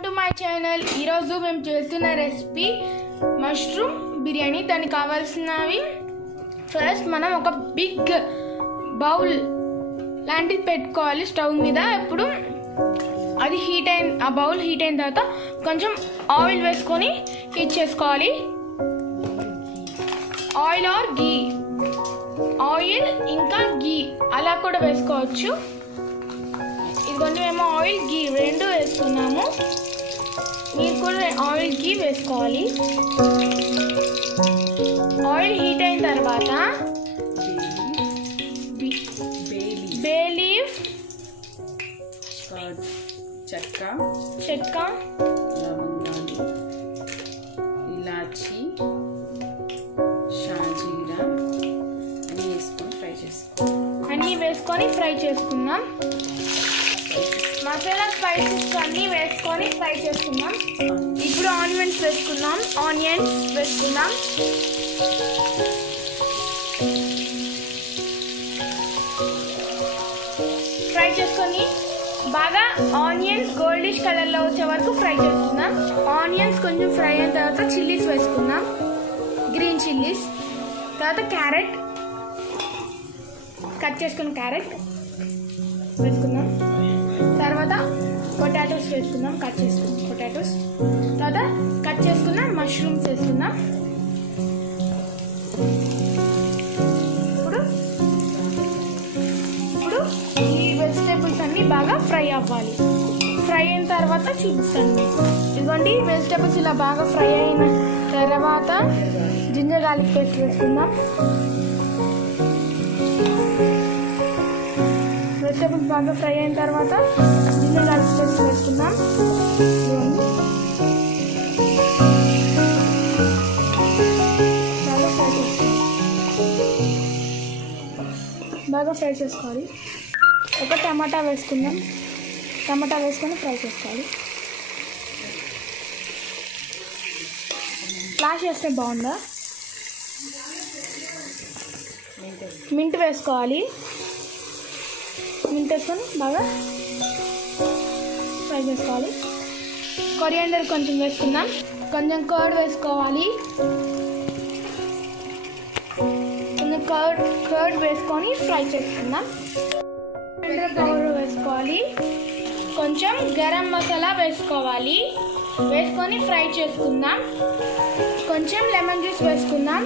Welcome to my channel. ఈరోజు మేము చేస్తున్న రెసిపీ మష్రూమ్ బిర్యానీ. దానికి కావాల్సినవి ఫస్ట్ మనం ఒక బిగ్ బౌల్ లాంటిది పెట్టుకోవాలి స్టవ్ మీద. ఇప్పుడు అది ఆ బౌల్ హీట్ అయిన తర్వాత కొంచెం ఆయిల్ వేసుకొని హీట్ చేసుకోవాలి. ఆయిల్ ఆర్ గీ, ఆయిల్ ఇంకా గీ అలా కూడా వేసుకోవచ్చు. ఇదిగోండి మేము ఆయిల్ గీ రెండు వేసుకున్నాము. మీరు కూడా ఆయిల్ గీ వేసుకోవాలి. ఆయిల్ హీట్ అయిన తర్వాత బే లీఫ్, చెక్క, లవంగాలు, ఇలాచి, షాజీరా అన్నీ వేసుకొని ఫ్రై చేసుకుందాం. మసాలా స్పైసెస్ అన్నీ వేసుకొని ఫ్రై చేసుకుందాం. ఇప్పుడు ఆనియన్స్ వేసుకుందాం. ఫ్రై చేసుకొని బాగా ఆనియన్స్ గోల్డిష్ కలర్లో వచ్చే వరకు ఫ్రై చేసుకుందాం. ఆనియన్స్ కొంచెం ఫ్రై అయిన తర్వాత చిల్లీస్ వేసుకుందాం. గ్రీన్ చిల్లీస్, తర్వాత క్యారెట్, కట్ చేసుకున్న క్యారెట్ వేసుకుందాం. తర్వాత పొటాటోస్ వేసుకుందాం, కట్ చేసుకున్న పొటాటోస్. తర్వాత కట్ చేసుకున్న మష్రూమ్స్ వేసుకుందాం. ఇప్పుడు ఈ వెజిటేబుల్స్ అన్నీ బాగా ఫ్రై అవ్వాలి. ఫ్రై అయిన తర్వాత చూపిస్తాను. ఇదిగోండి వెజిటేబుల్స్ ఇలా బాగా ఫ్రై అయిన తర్వాత జింజర్ గార్లిక్ పేస్ట్ వేసుకుందాం. వెజిటేబుల్స్ బాగా ఫ్రై అయిన తర్వాత జింజర్ గార్లిక్ పేస్ట్ వేసుకుందాం. బాగా ఫ్రై చేసుకోవాలి. ఒక టమాటా వేసుకుందాం. టమాటా వేసుకొని ఫ్రై చేసుకోవాలి. ఫ్లాష్ చేస్తే బాగుందా? మింట్ వేసుకోవాలి. మింట్ వేసుకొని బాగా ఫ్రై చేసుకోవాలి. కొరియాండర్ కొంచెం వేసుకుందాం. కొంచెం కర్డ్ వేసుకోవాలి. కొంచెం కర్డ్ వేసుకొని ఫ్రై చేసుకుందాం. పౌడర్ వేసుకోవాలి. కొంచెం గరం మసాలా వేసుకోవాలి. వేసుకొని ఫ్రై చేసుకుందాం. కొంచెం లెమన్ జ్యూస్ వేసుకుందాం.